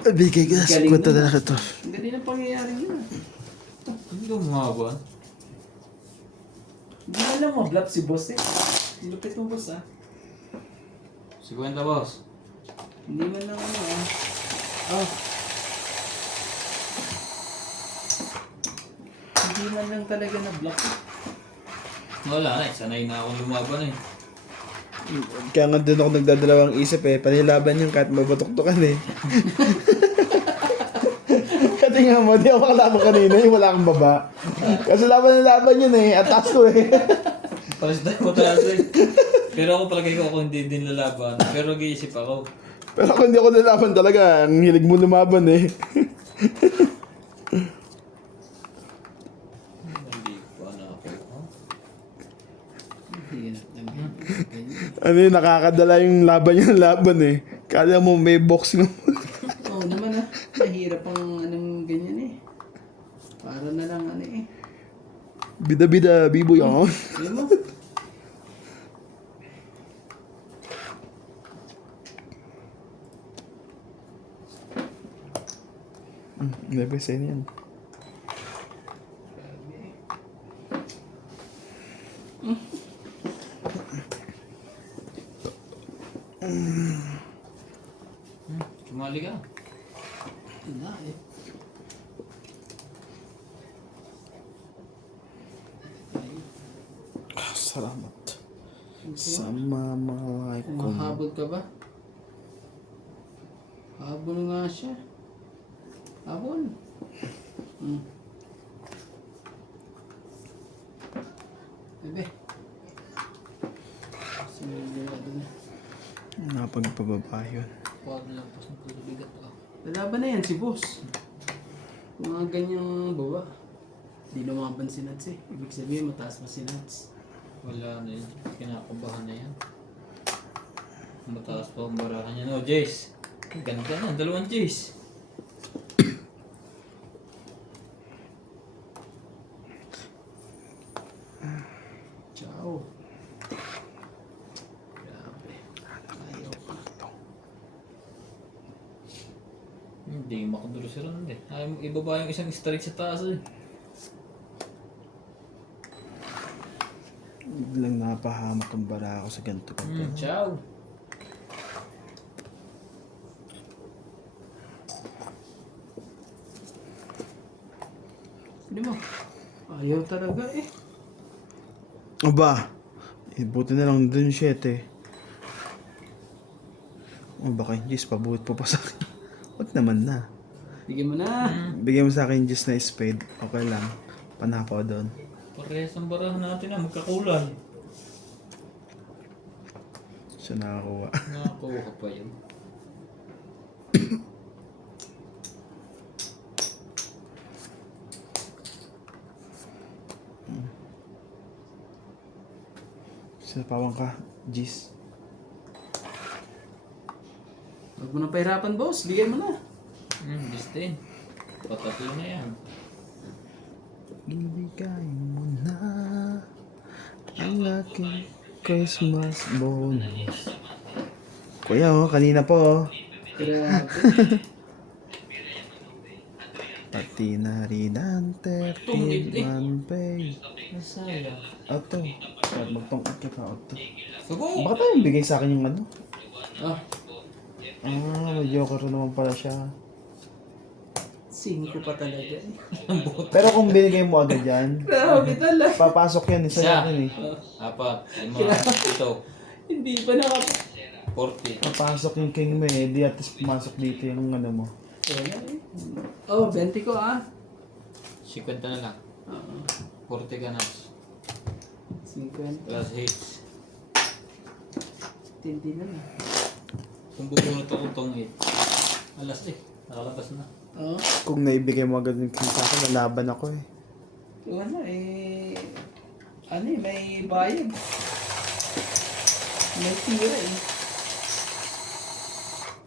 Bigay ka sa Galing kwenta mo. na ito. Ang galing ang pangyayari yun. Hindi ko mahaba. Hindi mo lang mablap si boss eh. Lupit mo boss ah. 50 boss. Hindi man lang ano ah. Oh. Hindi man lang talaga na-block eh. Wala na, sanay na akong lumaban eh. Kaya nga doon ako nagdadalawang isip eh. Panilaban yung kahit mabatok-tokan eh. Kasi nga mo, di ako makalaban kanina yung wala kang baba. Kasi laban na laban yun eh. Atas ko eh. Pares tayo mataas eh. Pero ako palagay ko ako hindi din lalaban. Pero nag-iisip ako. Pero kung hindi ako nalaban talaga, ang hilig mo lumaban eh. Hindi pa na ako. Huh? Hirap ng ganyan. Ano yun, nakakadala yung laban eh. Kala mo may boxing. Oo naman ah. Mahirap ang anong ganyan eh. Para na lang ano eh. Bida-bida, biboy ako. Ayun mo. Never say yan. Sumali ka. Wala eh. Salamat. Sa mamamay ko. Mahabol ka ba? Habol nga siya. Habol. Bebe. Sinigurado na. Napagpababa yun. Huwag lang pas magbibigat ako. Lalaban na yan si boss. Kung mga ganyang bawa. Di lumaban si Nats eh. Ibig sabihin mataas pa si Nats. Wala na yun. Kinakabahan na yan. Mataas pa ang barahan niya. No, Jace. Ang ganda na. 2 Jace. Ciao. Grabe. Ayaw pa. Hindi makadulo si Ron eh. Ayaw mo ibaba yung isang strike sa taas eh. Biglang napahamak ang bara ako sa ganito. Ciao. Hindi mo. Ayaw talaga eh. Aba, buti na lang dun 7 eh. Oh, baka yung Diyos, pabuhat pa sa akin. Wag naman na. Bigyan mo na. Bigyan mo sa akin yung Diyos na spade. Okay lang. Panapaw doon. Parehas ang barahan natin na magkakulay. Siya nakakuha. Nakakuha ka pa yun. Siya pawang ka, Diyos. Huwag mo na pahirapan boss. Bigyan mo na. Distin. Patatlo na yan. Ibigay mo na ang aking Christmas bonus. Kuya, oh, kanina po, oh. Grabe. Pati na rin ang 13 man pay. Masaya. Auto. At magtongkot ka pa, auto. Subo! Baka tayo bigay sa akin yung ano? Ah, May joker naman pala siya. 5 pa talaga eh. Pero kung binigay mo agad yan, Grabe talaga. papasok yan, isa Siya. yan eh. 4, 5, 7, Hindi pa nakap... 40. Papasok yung king mo eh, di at least pumasok dito yung ano mo. Wala eh. Oh, 20 ko ah. 50 na lang. Oo. 40 ka na. 50. Plus hits. Tindi na na. Kung bubunot ako itong 8. Alas eh. Nakalabas na. Oo. Kung naibigay mo agad yung king sa akin, lalaban ako eh. Wala eh. Ano eh, may bayad. May tira eh.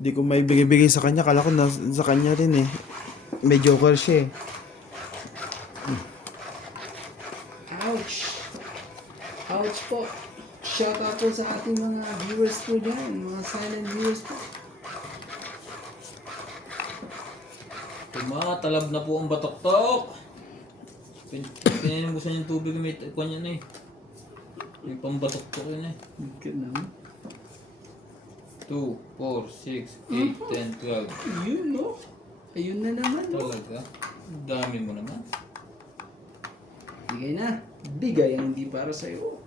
Di ko may bigay sa kanya, kala ko sa kanya rin eh. May joker siya eh. Ouch! Ouch po! Shout out po sa ating mga viewers po dyan, mga silent viewers po. Tumatalab na po ang batok-tok. Pininibusan yung tubig, may kwan yan eh. May pambatok-tok yun eh. Ganun. 2, 4, 6, 8, 10, 12. Yun, no? Ayun na naman, no? Talaga? Ang dami mo naman. Bigay na. Bigay ang hindi para sa'yo.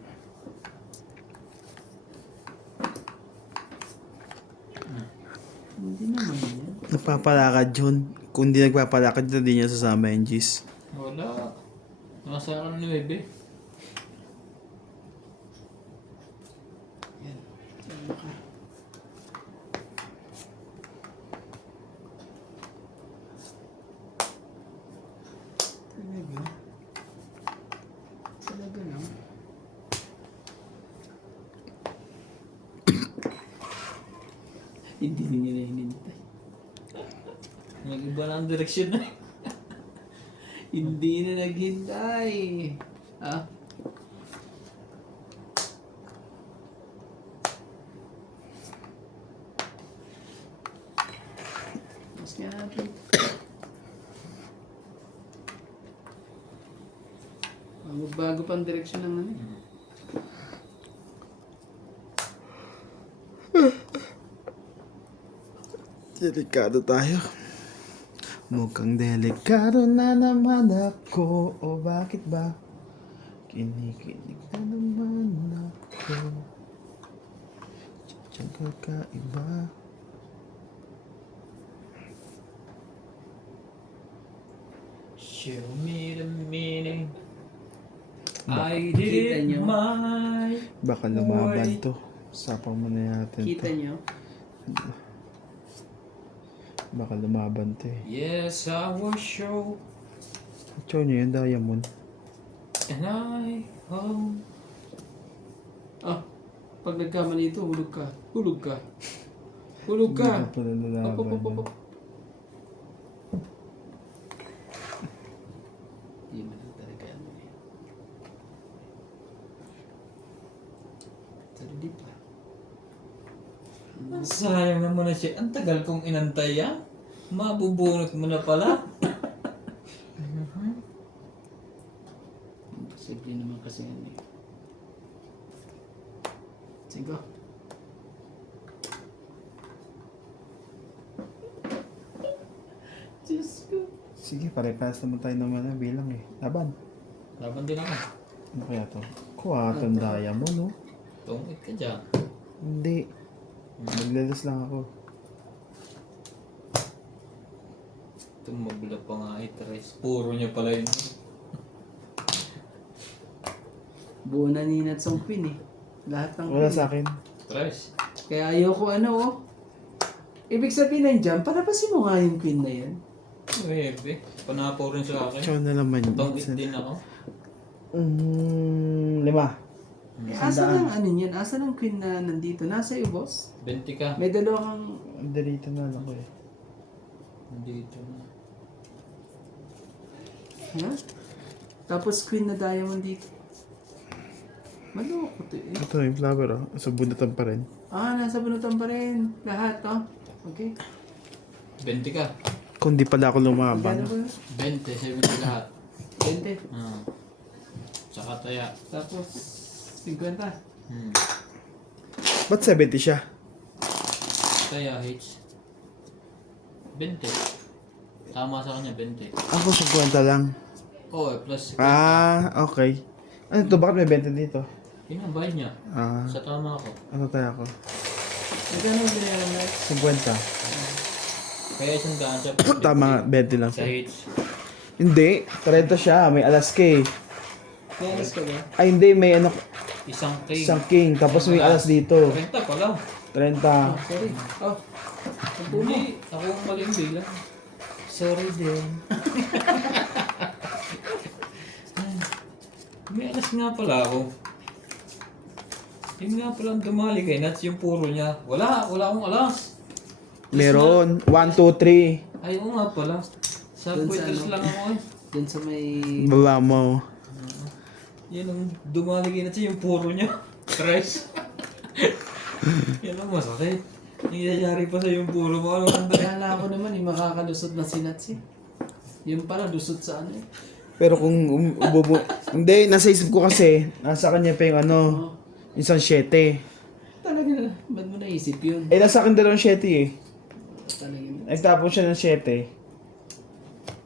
Hindi naman yan. Nagpapalakad yun. Kung di nagpapalakad, hindi niya sasama yung G's. Wala. Nasa akin ni Bebe. Yan. Sama ka. Talaga? Talaga lang? Hindi niya na hinintay. Nag-iba na ang direksyon na. Hindi na naghintay. Ah? Mas nga natin. Magbago pa ang direksyon ng ano. Delikado tayo. Mukhang delikado na naman ako. O bakit ba? Kinikilig na naman ako. Diyan kakaiba. Show me the meaning. I Kita did nyo? my... Baka lumaban to. Sapang muna natin Kita to. nyo? Baka lumaban to eh. Yes, I will show. Chow niyo yung diamond. And I hope. Ah, pag nagkamali ito, hulog ka. Hulog ka. Hulog ka. Hindi pa pala Op, lalaban op, op, op, yun. op. Hindi mo na talaga ano eh. Sarili pa. Ang sayang naman na siya. Ang tagal kong inantay yan. Mabubunot mo na pala. Imposible naman kasi yan eh. Sige. Diyos ko. Sige, pare-pass naman tayo ng ano, bilang eh. Laban. Laban din ako. Ano kaya to? Kuwatan diamond, no? Tungit ka dyan. Hindi. Maglalas lang ako. Tumabla pa nga i-trace. Puro niya pala yun. Buo na ni Natsong Queen eh. Lahat ng Wala queen. sa akin. Trace. Kaya ayoko ano oh. Ibig sabihin nandiyan, palapasin mo nga yung queen na yan. Bebe. Panapo rin sa akin. Chow na naman yun. Tungit din ako. 5. Eh, asa ng ano yan? Asa ng queen na nandito? Nasa iyo, boss? 20 ka. May dalawa kang... Dito na lang ko eh. Dito na. Ha? Tapos queen na diamond dito. Maloko to eh. Ito yung flower oh. Sa bunatan pa rin. Ah, nasa bunutan pa rin. Lahat oh. Okay. 20 ka. Kung di pala ako Magkano lumaban. ba? 20, 70 lahat. 20. Ah. Tsaka taya. Tapos 50. Ba't 70 siya? Taya H. 20. Tama sa kanya, 20. Ako 50 lang. Oh, plus. Okay. Ano to? Bakit may 20 dito? Yun ang bayad niya. Sa tama ako. Ano tayo ako? Magkano binayaran na? 50. Kaya isang daan siya. Tama nga, 20 lang Sa siya. H. Hindi, 30 siya. May alas K. May alas ka ba? Ay hindi, may ano, Isang king. isang king. Tapos may alas dito. 30 pala. 30. Sorry. Oh. Hindi. Ako ang maling bilang. Sorry din. May alas nga pala ako. Yun nga pala ang dumali kay Nats yung puro niya. Wala akong alas. Meron. 1, 2, 3. Ay, oo nga pala. Sa Dun sa pointers ano? lang ako eh. Dun sa may... Baba mo. Yan ang dumali kay Nats yung puro niya. Tres. Yan ang masakit. Nangyayari pa sa yung puro mo. Ano ang dali? Kala ko naman makakalusot na si Nats eh. Yun pala, lusot sa ano eh. Pero kung hindi, nasa isip ko kasi, nasa kanya pa yung ano, Oh, isang 7. talaga na. Ba't mo naisip yun? Eh, nasa akin dalawang 7 eh. Talaga na. Nagtapon siya ng 7.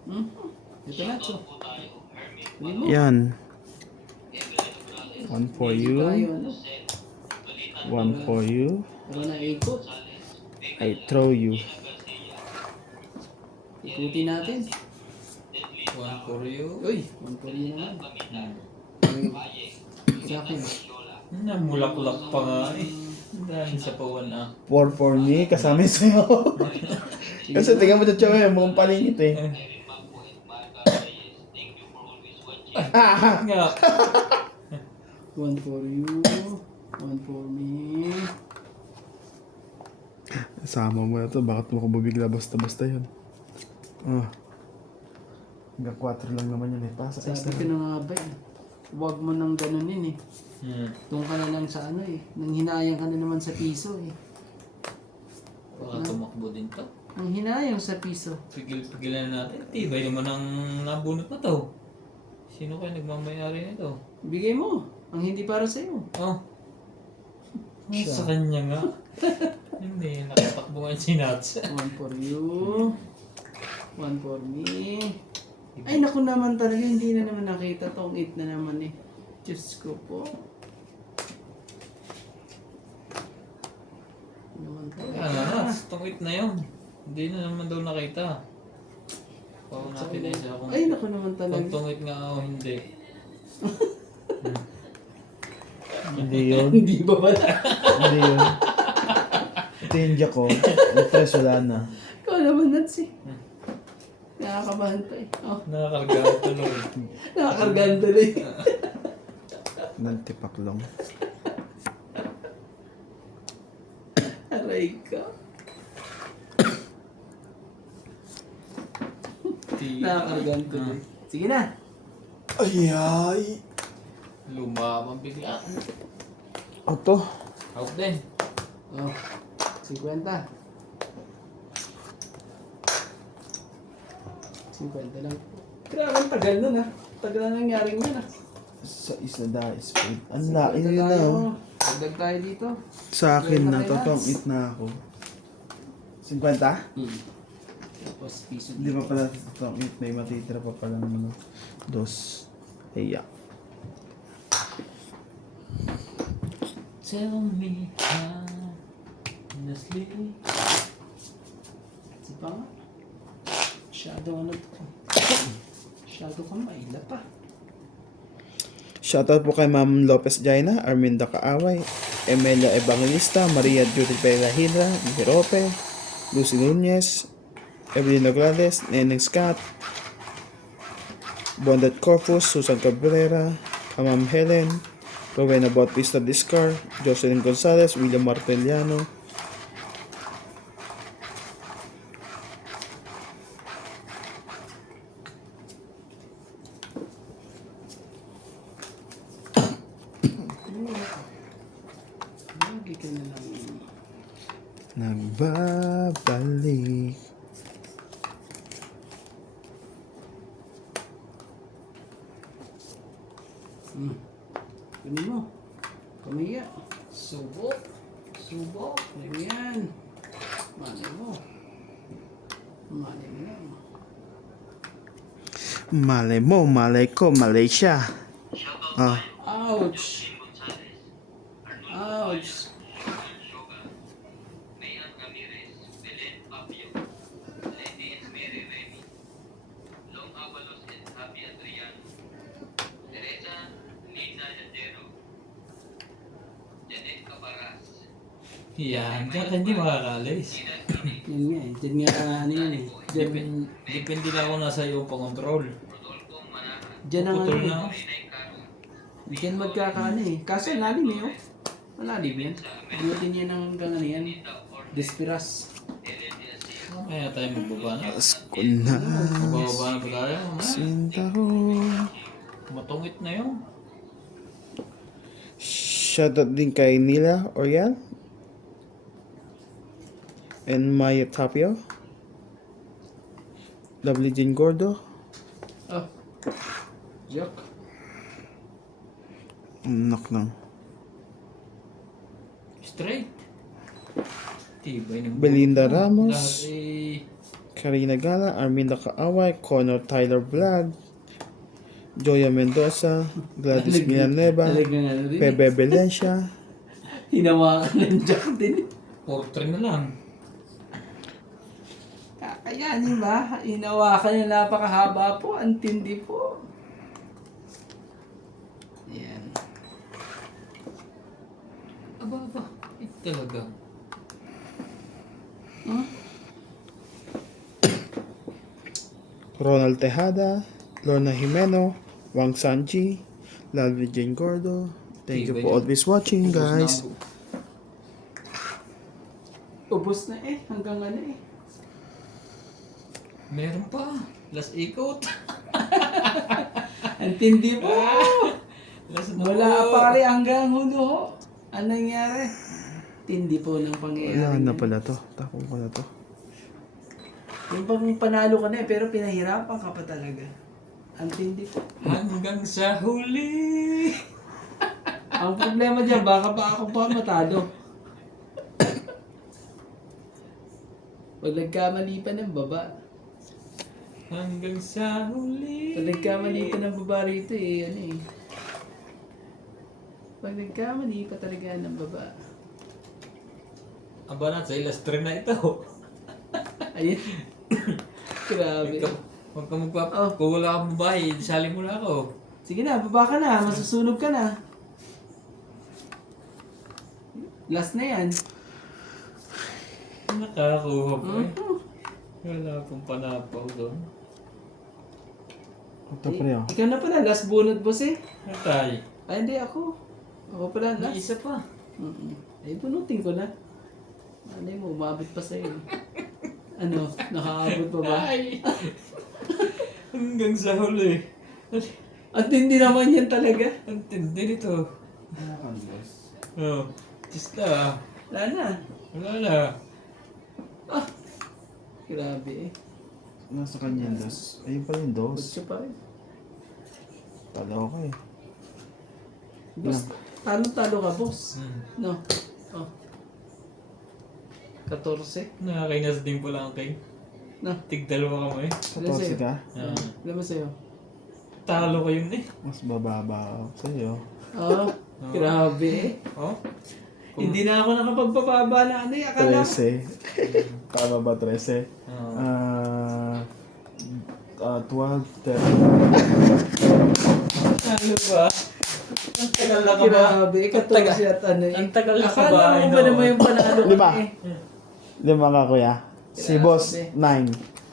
Hmm? Ito na, so. Hindi mo. Yan. 1 for Tayo, you. ano? 1 for you. Pero na ikot. I throw you. Ikutin natin. One for you. Uy, 1 for you naman. Sa akin. Namulaklak pa nga eh. Dahil sa pawan ah. 4 for me, kasama yung sa'yo. Kasi tingnan mo dyan siya, mukhang palingit eh. Nga. 1 for you. 1 for me. Sama mo na to, bakit mo ko bibigla basta-basta yun? Ah. Hanggang 4 lang naman yun eh. Pasa Sabi ko na nga ba eh. Huwag mo nang ganunin eh. Doon ka na lang sa ano eh. Nang hinayang ka na naman sa piso eh. Baka tumakbo din to. Ang hinayang sa piso. Pigil-pigilan natin. Tibay naman ang nabunot na to. Sino kayo nagmamayari nito? Bigay mo. Ang hindi para sa'yo. Oh. Sa kanya nga. Hindi, nakatakbo nga si Nats. 1 for you. 1 for me. Ay naku naman talaga. Hindi na naman nakita tong 8 na naman eh. Diyos ko po. Naman talaga. Ano na, tungit na yun. Hindi na naman daw nakita. Pao natin na isa kung Ay naku naman talaga. pagtungit nga o hindi. Hindi yun. Hindi ba pala? Hindi yun. Ito yung jack ko. Yung tres wala na. Ikaw naman Nats eh. Nakakabahan pa eh. Oh, Nakakarga tuloy. nakakargaan tuloy. Nantipak lang. Aray ka. Nakakargaan tuloy. Sige na. Ay, ay. Lumabang bigla. Ito. Out din. Oh, 50. 50 lang. Grabe, ang tagal nun ah. Tagal na nangyaring yun ah. Sa isa da is food. Ang laki yun na. Oh. Dagdag tayo dito. Sa akin na, Relax. totoong eat na ako. 50? Tapos piso Hindi pa pala totoong eat. May matitira pa pala ng ano. Dos. Iya. Tell me honestly. Si pa nga. Shadow ano to? Shadow ka maila pa. Shoutout po kay Ma'am Lopez Jaina, Arminda Kaaway, Emelia Evangelista, Maria Judith Pela Hidra, Mirope, Lucy Nunez, Evelyn Nograles, Neneng Scott, Bondat Corpus, Susan Cabrera, Ma'am Helen, Rowena Bautista Discar, Jocelyn Gonzalez, William Marteliano, Lagi ka na lang. nagbabalik. Kunin mo. Kamiya. Subok. Subok. Kunin mo yan. Mali mo. Mali mo yan. Malay mo, malay ko, Malaysia. Ah, Ouch! Ouch! Yan, diyan ka hindi makakalis. Yun nga eh. Diyan nga ano yan eh. Diyan, Depende na ako nasa iyong pang-control. diyan ang ano Putol eh. na. Diyan magkakaano eh. Kaso lalim eh oh. Malalim yan. Butin yan ang hanggang ano yan. Despiras. Kaya tayo magbaba na. Pasko na. Magbababa na ba tayo? Sinta ko. Matungit na yun. Shoutout din kay Nila Orial and Maya Tapio, Lovely Jane Gordo, Oh. Joke. Knock lang. Straight. Tibay ng Belinda buhok mo. Ramos. Lahat eh. Karina Gala, Arminda Kaaway, Connor Tyler Vlog, Joya Mendoza, Gladys Villanueva, Talagang ano din. Pepe Valencia, Hinawakan ng Jack din. 4-3 na lang. Kakayanin ba? Hinawakan yung napakahaba po. Ang tindi po. Yan. Aba. Talaga. Huh? Ronald Tejada, Lorna Jimeno, Wang Sanji, Lalvi Jane Gordo. Thank you for always watching, guys. Ubus na eh. Hanggang ano eh. Meron pa. Last ikot. Ang tindi po. Last Mula pare hanggang hulo. Ano nangyari? Tindi po ng pangyayari. Wala na pala to. Tapong ko na to. Yung pang panalo ka na eh, pero pinahirapan ka pa talaga. Ang tindi po. Hanggang sa huli. Ang problema dyan, baka pa ako pa matalo. Pag nagkamali pa ng baba. Hanggang sa huli. Pag nagkamali pa ng baba rito eh, ano eh. Pag nagkamali pa talaga ng baba. Aba na, sa last 3 na ito. Ayun. Grabe. Ikaw, huwag ka Oh. kung wala kang babae, sali mo na ako. Sige na, baba ka na. Masusunog ka na. Last na yan. Nakakuha po eh. Wala pong panapaw doon. Ito pre oh. Ikaw na pala, last bunot boss eh. Natay. Ay, hindi ako. Ako pala, May last. isa pa. Ay, bunutin ko na. Ano mo, umabot pa sa'yo. Ano, nakaabot pa ba? Ay! Hanggang sa huli. At hindi naman yan talaga. Ang tindi nito. Oh, tista. Wala na. Wala na. Ah, grabe eh. Nasa kanya yung dos. Ayun pala yung dos. Kutso pa rin. Talo ako eh. Boss, talo-talo ka, boss. No. Oh. 14. Nakakainas din pala ang kay. No. Tig-dalawa kami. Ilan 14 sa'yo? ka? Ilan mo sa'yo? Talo ko yun eh. Mas bababa ako sa'yo. Oh, grabe eh. Oh? Hindi na ako nakapagpapaba na ano eh. Akala ko. 13. Tama ba 13? Oh. 12, 13. Ano ba? Ang tagal na ka ba? Grabe, 14 at ano eh. Ang tagal na ka ba? Akala ko ba naman yung panalo ko Lima. eh. 5 ka kuya. Si Grabe. boss, 9.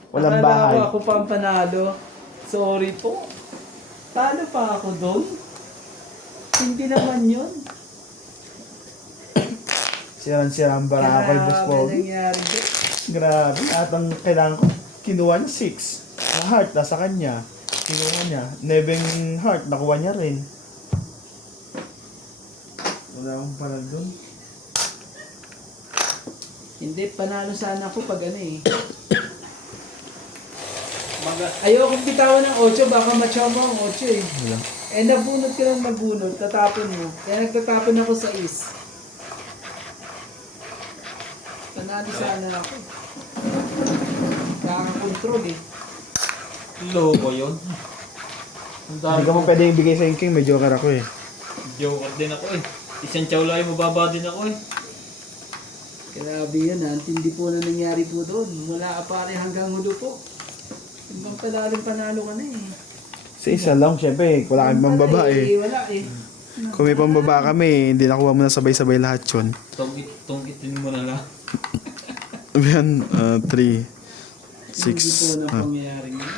Walang Akala bahay. ko ako pa ang panalo. Sorry po. Talo pa ako doon. Hindi naman yun. Sirang-sirang bara kay boss Grabe Pogi. nangyari doon. Grabe. At ang kailangan ko, kinuha niya 6. Ang heart, nasa kanya. Kinuha niya. Neveng heart, nakuha niya rin. Wala akong panag doon. Hindi, panalo sana ako pag ano eh. Ayokong bitawan ng 8, baka matyaw mo ang 8 eh. Wala. Eh nabunot ka lang nabunot, tatapon mo. Kaya nagtatapon ako sa is. Panalo sana ako. Kakakontrol eh. Loko yun. Ang dami Hindi ka mo pwede ibigay sa king, may joker ako eh. Joker din ako eh. Isang tsawla yung mababa din ako eh. Grabe yun ha, ang tindi po na nangyari po doon. Mula apare hanggang hulo po. Ibang panalo ka na eh. Sa isa lang, syempre, wala kang pambaba eh. Wala eh. Kung may pambaba kami, hindi nakuha mo na sabay-sabay lahat yun. Tungkitin mo na lang. Yan, 3, Hindi po 6. na pangyayari yun.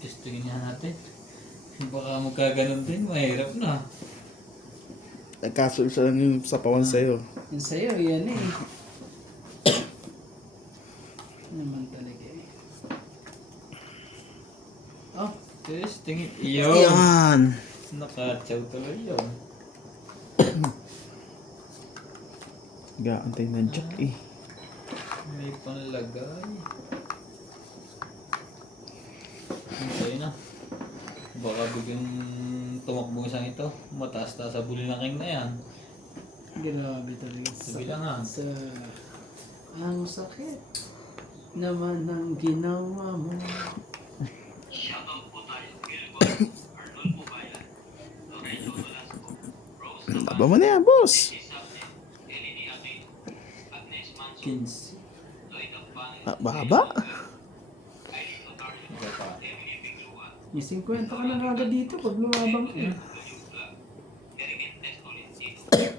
Testingin nga natin. Baka magkaganon din, mahirap na. Nagkasulsa lang yung sapawan sa'yo. Yung sa'yo, yan eh. Naman talaga eh. Oh, Testingin. Iyon. Yan! Nakatsaw tuloy yun. Gaantay ng jack eh. May panlagay. Hintay na. Baka biglang tumakbo isang ito. Mataas-taas sa bulinaking na yan. Grabe talaga. Sabi lang nga. Ang sakit naman ng ginawa mo. Laban mo na yan, boss. 15. Baba. Ito pa. May 50 ka na agad dito pag lumabang ka.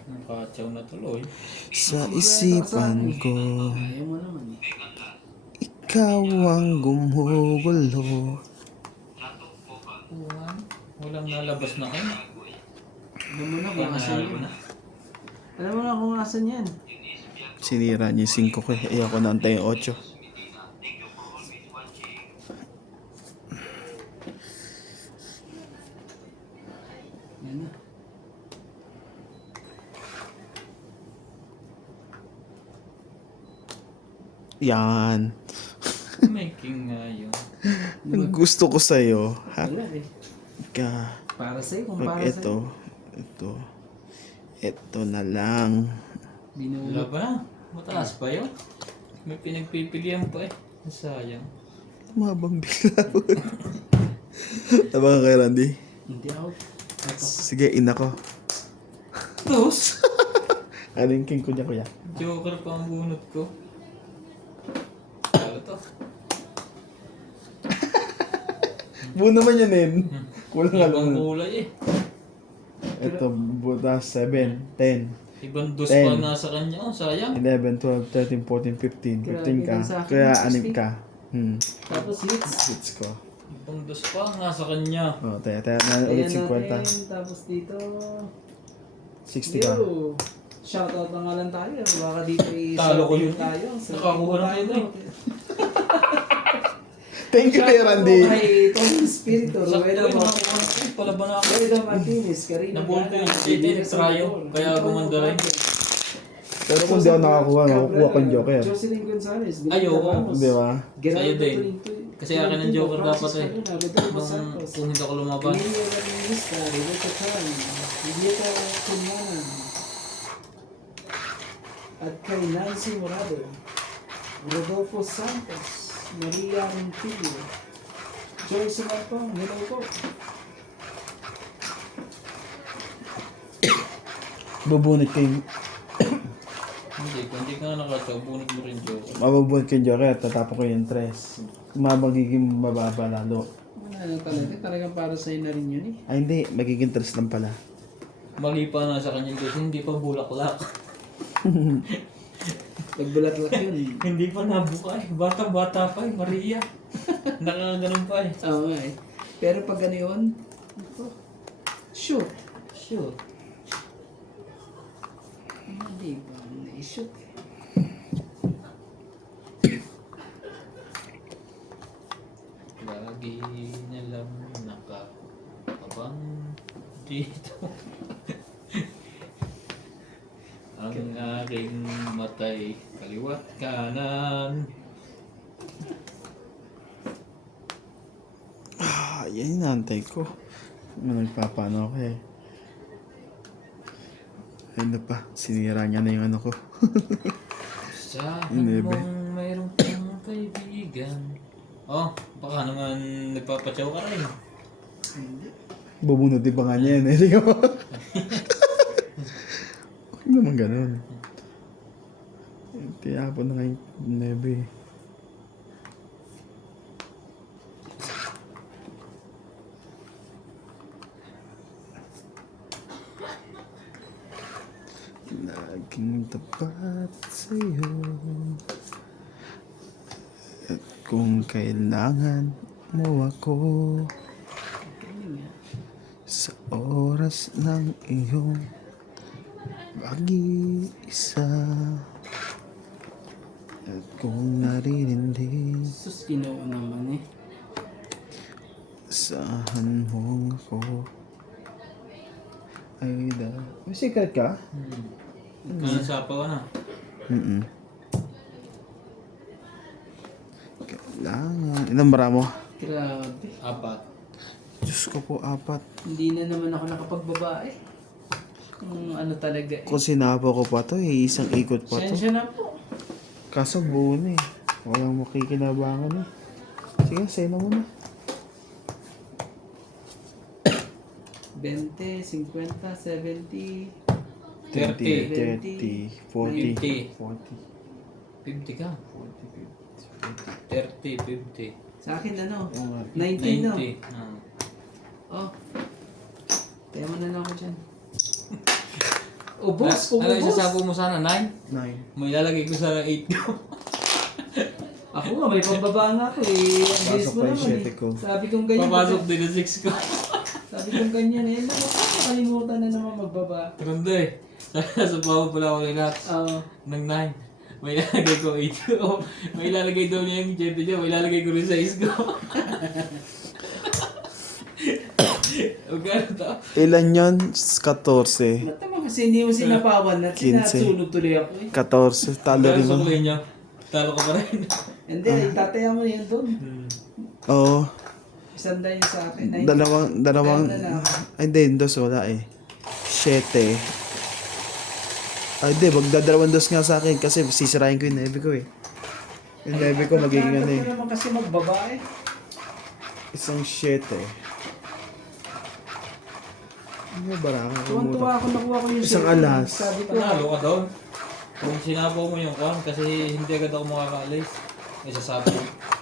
Nakatsaw na tuloy. Sa isipan ko, Ayaw mo naman eh. ikaw ang gumugulo. Walang nalabas na kayo. Alam mo na kung asan yan. Alam mo na kung asan yan. Sinira niya yung 5 ko eh. Ayoko na antay yung 8. Yan na. Yan. Making nga yun. Ang gusto ko sa'yo. Ha? Wala eh. Ka. Para sa'yo, kung Pag para sa'yo. ito na lang. Wala Binulot. ba na? Mataas pa yun. May pinagpipilian pa eh. Sayang. Mabang bigla. Tama ka kay Randy? Hindi ako. Sige, ina ko. Tos! Ano yung king ko niya, kuya? Joker pa ang bunot ko. Ano to? Buo naman yan eh. Kulang nga Ibang lang. kulay eh. Ito, butas 7, 10, Ibang dos 10. pa nasa kanya. Oh, sayang. 11, 12, 13, 14, 15. 15 ka. Grabe sa akin, Kaya 60. 6 ka. Tapos hits. Hits ko. Ibang dos pa nasa kanya. Oh, taya na ulit Ayan 50. natin. Tapos dito. 60 ka. Yo. Shoutout na nga lang tayo. Baka dito Talo ko yun. tayo. Nakakuha na tayo eh. Thank you kay Randy. Kay Tony Espiritu. Sakto Rueda yun. Palaban na ako. Rueda Martinez. Karina Nabuhay ko yun. Gana, Dito yung Edith trayo. Salvador, Kaya Antonio gumanda rin. Corrado, Pero kung di ako nakakuha, makukuha ko yung Joker. Jocelyn Gonzalez. Ay, oo. Di ba? Sa'yo din. Kasi akin ang Joker dapat eh. Kung hindi ako lumaban. Emilio Evangelista, Rebecca Chan, Julieta Cunyanan, at kay Nancy Morado, Rodolfo Santos, Maria Rentillo, Joyce Martong, hello po. Bubunit kayo. Hindi ka na nakatsaw. Bunot mo rin Joker. Mabubunit kayo yung Joker. Tatapon ko yung 3. Magiging mababa lalo. Wala na talaga, talagang para sa'yo na rin yun eh. Ay hindi, magiging 3 lang pala. Mali pa na sa kanyang dos. Hindi pa bulaklak. Nagbulaklak yun. Hindi pa nabukay. Bata-bata pa eh. Maria. Nakaganon pa eh. Oo nga eh. Pero pag ano yun, shoot. Sure. Hindi ba na-shoot? Lagi niya lang nakakabang dito. Ang aking matay, kaliwat kanan. Yan yung nantay ko. Nagpapano ako eh. Ano pa? Sinira niya na yung ano ko. Sa Nebe. mong mayroong kang kaibigan. Oh, baka naman nagpapatsaw ka rin. Bubunutin pa nga niya yan eh. Tingnan mo. Huwag naman ganun. Tiyapon na nga yung nebe. Laging tapat sa'yo. At kung kailangan mo ako sa oras ng iyong pag-iisa, at kung naririndi, Sus, ginoo naman eh. saan mo ako ay May secret ka? Kaya sapaw ka na. Kailangan. Ilang bara mo? Grabe. 4. Diyos ko po, 4. Hindi na naman ako nakapagbabae. Kung ano talaga eh. Kung sinapo ko pa to, isang ikot pa to. Sensya na po. Kaso buo na eh. Walang makikinabangan eh. Sige, sa'yo na muna. 20, 50, 70. 30, 40, 50. 40. 50 ka. 30, 50. Sa akin ano? Oo nga. 90 no? 90. Ah. Oh. Kaya mo na lang ako dyan. Ubus, Ano ubus. isasapo mo sana? 9? 9. May lalagay ko sa 8 ko. Ako nga, may pambaba nga ako eh. Ang bilis Pasok mo pa yung naman siyete eh. ko. Sabi kong ganyan. Papasok din ang 6 ko. Sabi kong ganyan eh. Nakakalimutan na naman magbaba. Ganda eh. Sa bawa pala ako lahat. Oo. Ng 9. May lalagay ko 8 ko. May lalagay daw niya yung 7 niya. May lalagay ko rin sa 6 ko. Okay, ano to? Ilan yun? 14. Ba't naman kasi hindi mo sinapawan at 15. sinasunod tuloy ako eh. 14. Talo rin Sa mo. kulay niya. Talo ka pa rin. Hindi, itataya mo na yan doon. Oo. Isang dahil sa akin. Ay, Dalawang, Ano na lang? ay hindi, dos wala eh. 7. Ay hindi, magdadalawang dos nga sa akin kasi sisirain ko yung nebe ko eh. Yung nebe ko magiging ano eh. Bakit naman kasi magbaba eh. Isang 7. Ano ba lang? Tuwan-tuwa ako nakuha ko yung Isang cellphone. alas. Sabi ko, Panalo ka doon. Kung sinabaw mo yung kwan, kasi hindi agad ako makakaalis. May sasabaw.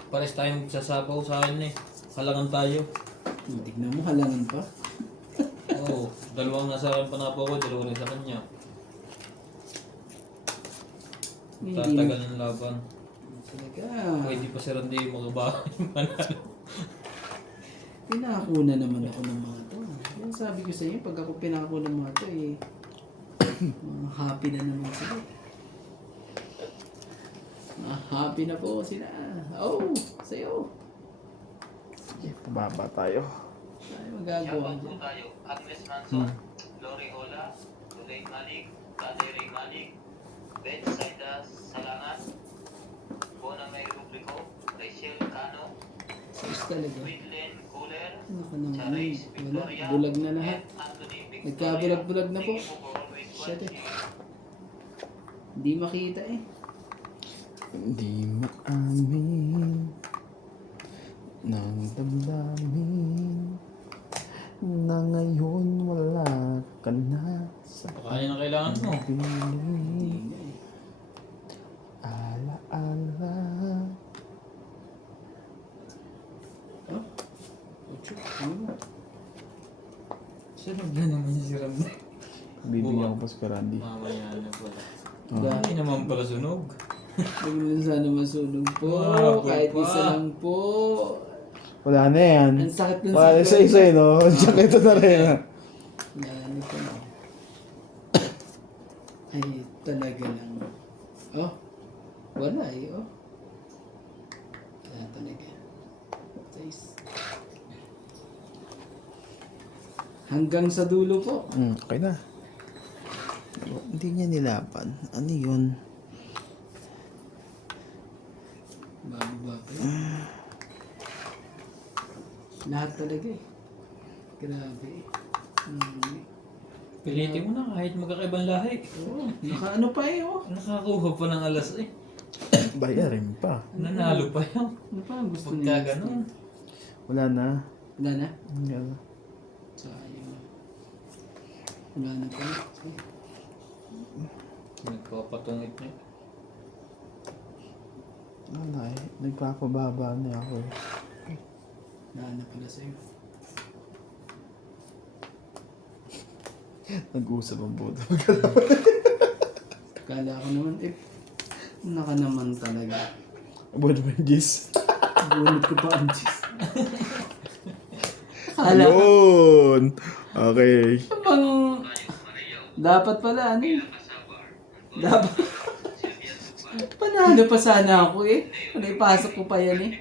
Pares tayong sasabaw sa akin eh. Halangan tayo. tignan mo, halangan pa. Oo, dalawang nasa akin panapaw ko, dalawa rin sa kanya. Hindi Tatagal ng laban. talaga. Pwede pa si Randy magabahan yung panalo. Pinakuna naman ako ng mga to. Yung sabi ko sa inyo, pag ako pinako ng mga to eh, happy na naman sila. Happy na po sila. Oh, sa'yo. Pababa tayo. Ay, magagawa dyan. tayo. Agnes Manson, Lori Ola, Tulay Malik, Ray Malik, Ben Saida Salangan, Bona May Rubrico, Rachel Cano, Sayos talaga. Whitlen Cooler, Ano ka naman? Charis Wala. Victoria, Bulag na lahat. and Anthony Victoria. Nagkabulag-bulag na po. Thank you for always Shit eh. watching. Hindi makita eh. Hindi maamin ng damdamin na ngayon wala ka na sa Baka yan ang kailangan mo. piling. Alaala. Oh? Ocho. Ano mo? Sunod na naman si Randy. Bibigyan ko pa si Randy. Mamaya na pala. Dahil Hindi naman pala sunog. huwag na sana masunog po. Ah, Kahit pa. isa lang po. Wala na yan. Ang sakit ng Wala na isa-isa eh, no? Tsaka ito na rin. Yan, ito na. Ay, talaga lang. Oh, wala eh, oh. Wala talaga. Size. Hanggang sa dulo po. Okay na. Hindi niya nilaban. Ano yun? Bababa pa yun. Lahat talaga eh. Grabe eh. Pilitin mo na kahit magkakaibang lahi. Oo, nakaano pa eh, oh. Nakakuha pa ng alas eh. Bayarin pa. Nanalo pa yan. Ano pa ang gusto Pagka niya? ganun. Wala na. Wala na? Wala na. Sayang. Wala na pala. Nagpapatungit niya. Wala eh. Nagpapababa na ako eh. Wala na pala sa'yo. Nag-uusap ang boto. Kala ko naman, naka naman talaga. Buwan mo yung Gis. Bunot ko pa ang cheese. Yun! Okay. Bang, dapat pala, ano eh. Dapat. Panalo pa sana ako eh. Ano, ipasok ko pa yan eh.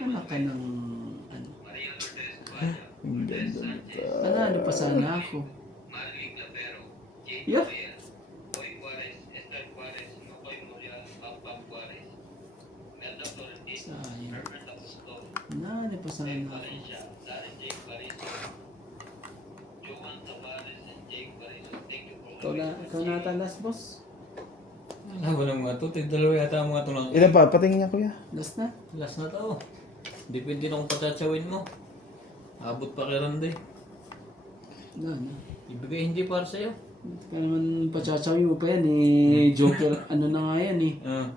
Ano ka ng, ano. Ang ganda nito. Panalo pa sana ako. Yeah. pa sana ako. Valencia, Darren Jake Bariso, Joan Tavares and Jake Bariso. Thank you for Ikaw na ata last, boss. Ano ba ng mga to? Dalawa yata ang mga to lang. Ilan pa? Patingin niya kuya. Last na. Last na to. Depende na kung patatsawin mo. Abot pa kay Randy. Wala na. Ibigay hindi para sa'yo. Kaya naman pachachawi mo pa yan eh. Joker, ano na nga yan eh. Ah.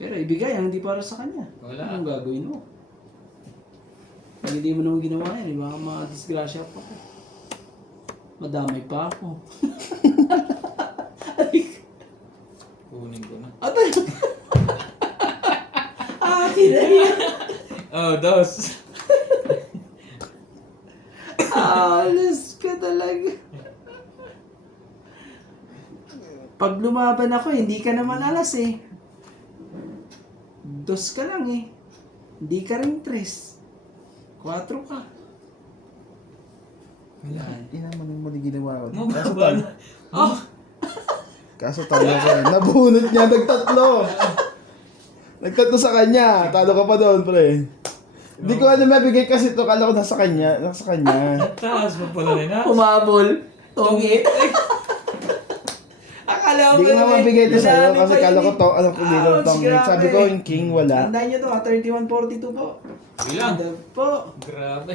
Pero ibigay, ang hindi para sa kanya. Wala. Anong gagawin mo? Pag hindi mo naman ginawa yan, baka ma-disgrasya pa ako. Madamay pa ako. Kunin ko na. Atay! Kinaya! Oh, dos. Alas ka talaga. Pag lumaban ako, hindi ka naman alas eh. Dos ka lang eh. Hindi ka rin tres. 4 ka. Yan. Ina mo nang mali ginawa ko. Mababa na. Oh! Kaso talo ko eh. Nabunot niya, nagtatlo. Nagtatlo sa kanya. Talo ka pa doon, pre. Hindi ko ano mabigay kasi ito. Kala ko nasa kanya. Nasa kanya. Taas mo pala rin ha? Humabol. Tungi. Akala Hindi ko nga mabigay ito sa'yo kasi kala ko to. Ano ko dito Ouch, tong grabe. sabi ko yung king wala. Tandaan nyo to, 3142 po. Bilang. Ganda po. Grabe.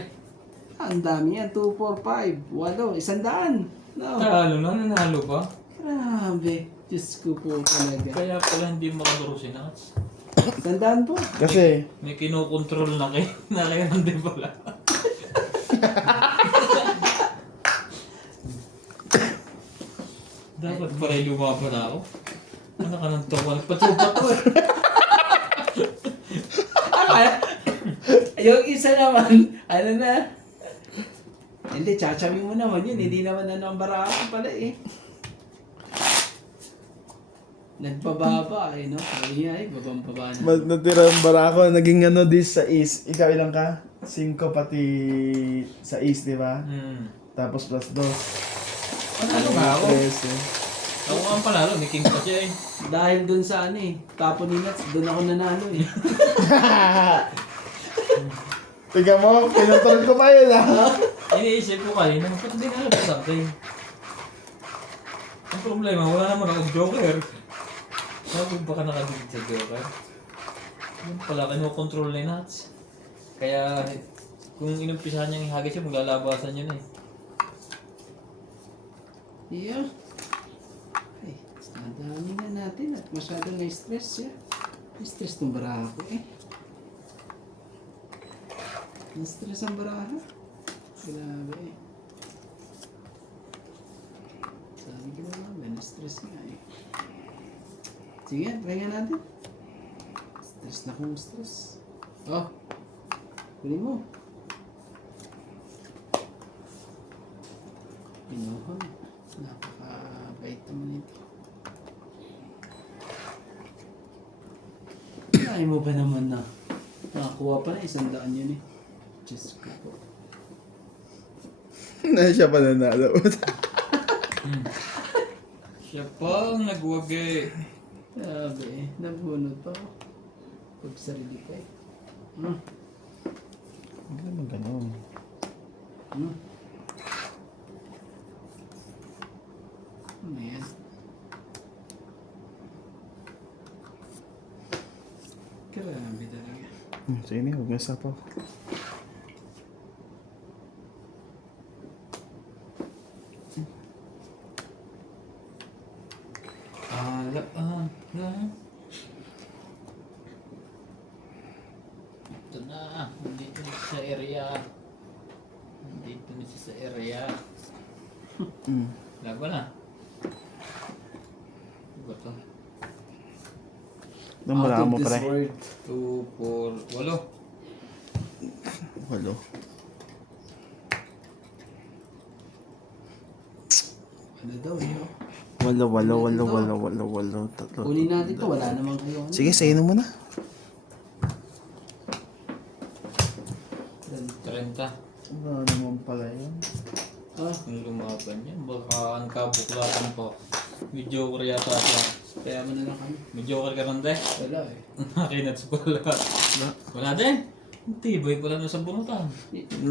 Ang dami yan. 2, 4, 5, 8, 100. No. Talo na, nanalo pa. Grabe. Diyos ko po talaga. Kaya pala hindi makalaro si Nats. 100 po. Kasi May kinokontrol na kay Randy pala. Dapat pala lumaban ako. Ano ka nang tuwa? Patupat ko eh. Yung isa naman, ano na? Hindi, chachawi mo naman yun. Hindi naman ano ang barako pala eh. Nagpababa eh, no? Sabi niya eh, babang-baba na. natira ang barako. Naging ano this sa east. Ikaw ilang ka? 5 pati sa east, di ba? Tapos plus 2. Panalo nga ako. 13. Ako nga ang panalo, may king pa siya eh. Dahil dun sa ano eh, tapo ni Nats, dun ako nanalo eh. Tingnan mo, pinuntaran ko pa yun ah. Iniisip ko kanina, ba't hindi na alam something? Ang problema, wala naman akong joker. Sabi baka nakagigit sa joker. Yun pala, kinukontrol ni Nats. Kaya, kung inumpisahan niyang ihagis siya, maglalabasan yun eh. Yeah. Ay, nadami na natin at masyadong na-stress siya. Na-stress tong barako eh. Na-stress ang barako. Grabe eh. Sabi ko naman, na-stress nga eh. Sige, try nga natin. Stress na kung stress. Oh, kunin mo. Pinuhon. Napaka-bait naman ito. Ay mo ba naman na nakakuha pa na 100 yun eh. Diyos ko po. Na siya pa nanalo. Siya pa ang nagwagi. Grabe eh. Nabunod pa ako. Pag sarili pa eh. Hindi naman ganun. Ano yan? Grabe talaga. Sige na, huwag na sapaw. Ito na, nandito na siya sa area. Nandito na siya sa area. Laban na. Ano ba ito? Nang wala mo Out of pre. this world. 2, 4, 8. Walo. Ano daw yun? Walo. Tatlo. Kunin natin to. Wala namang kayo. Sige, sayin mo na. 30. Wala naman pala yun. Ah, Kung lumaban yan, baka ang kabuklatan pa. May joker yata siya. kaya mo na lang kami. May joker ka rin, de? Wala eh. Nakinats pala. Wala din. Tibay pala na sa bunutan.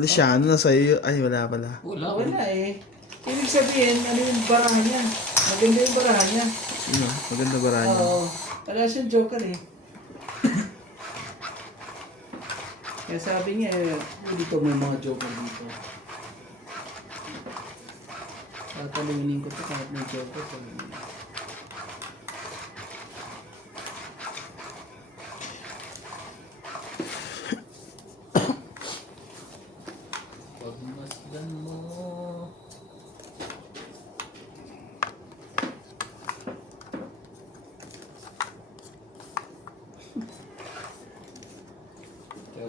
Siya, ano na sa'yo? Ay, wala pala. Wala. Wala eh. Ibig sabihin, ano yung barahan niya? Maganda yung barahan niya. Ano? Maganda ba rin? Oo. Wala siyang joker eh. Kaya sabi niya, dito may mga joker dito. Tatalawinin ko ito kahit may joker. Pagmasdan mo.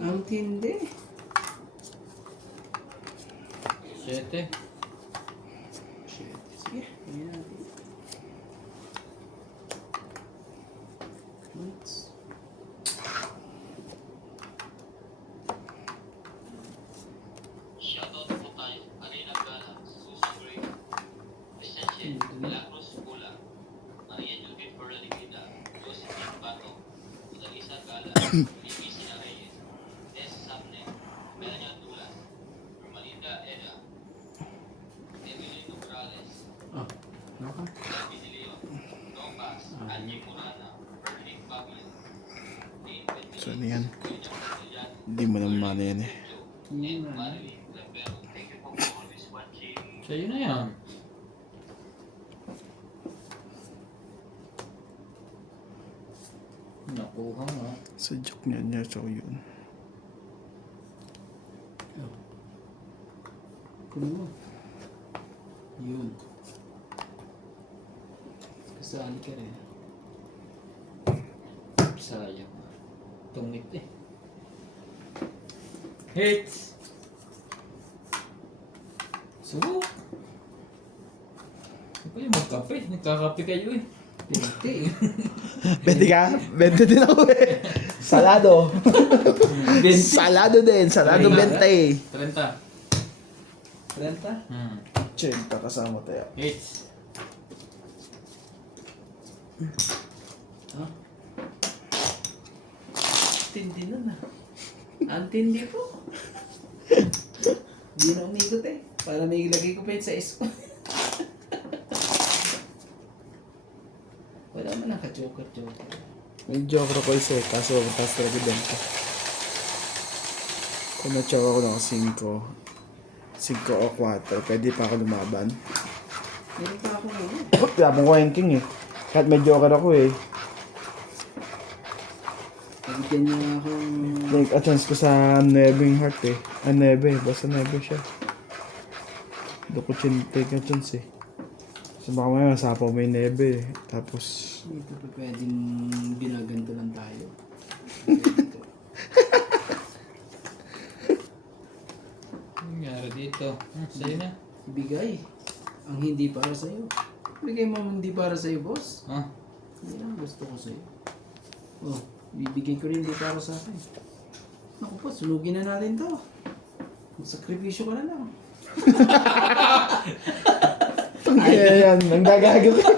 Ang tindi. 7. Sige, ayan natin. Oops. Shoutout po tayo. Arena Gala, Susan Gray, Christian Shen, Milagros Pula, Maria Judith Perlalimida, Josephine Bato, Dalisa Gala, Bibi Sina Reyes, Tess Sabne, Melania Dulas, Hermalinda Eda, Emily Morales, Ah, naka. Gabi De Leon, Dombas, Angie Murana, Berlin Fabian, Dane Bendigo, So, ano yan? William Bertollan, Hindi mo naman yan eh. Yun na. Marilyn Lambero. Thank you for always watching. Sa'yo na yan. Nakuha mo. Sa joke niya, so yun. Kunin mo. Yun. Kasali ka rin. Sayang. Tungit eh. Hits! Subok! Ano pa yung magkape? Nagkakape kayo eh. Tinti eh. 20 ka? 20 din ako eh. Salado. Salado din. Salado 20. 30. 30? Hmm. Check, kasama tayo. Hits! Ha? Tindi nun ah. Ang tindi po. Hindi na umikot eh. Para may ilagay ko pa yun sa isko. Wala man naka-joker-joker. May joke ako isa eh, kaso mataas talaga benta. Kung na-chow ako ng 5 o 4, pwede pa ako lumaban. Meron pa ako muna. Pinapang ko yung king eh. Kahit may joker ako eh. Nabigyan niya nga akong... Like, a chance ko sa 9 heart eh. 9, basta 9 siya. Doon ko take a chance eh. So baka may masapaw may 9 eh. Tapos... Dito pa pwedeng ginaganto lang tayo. Ano nangyari dito? Sa'yo na. Bigay. Ang hindi para sa'yo. Bigay mo ang hindi para sa'yo, boss. Ha? Hindi lang gusto ko sa'yo. Oh, bibigay ko rin hindi para sa akin. Naku po, sunugin na natin to. Magsakripisyo ka na lang. Ayan, nanggagago ka.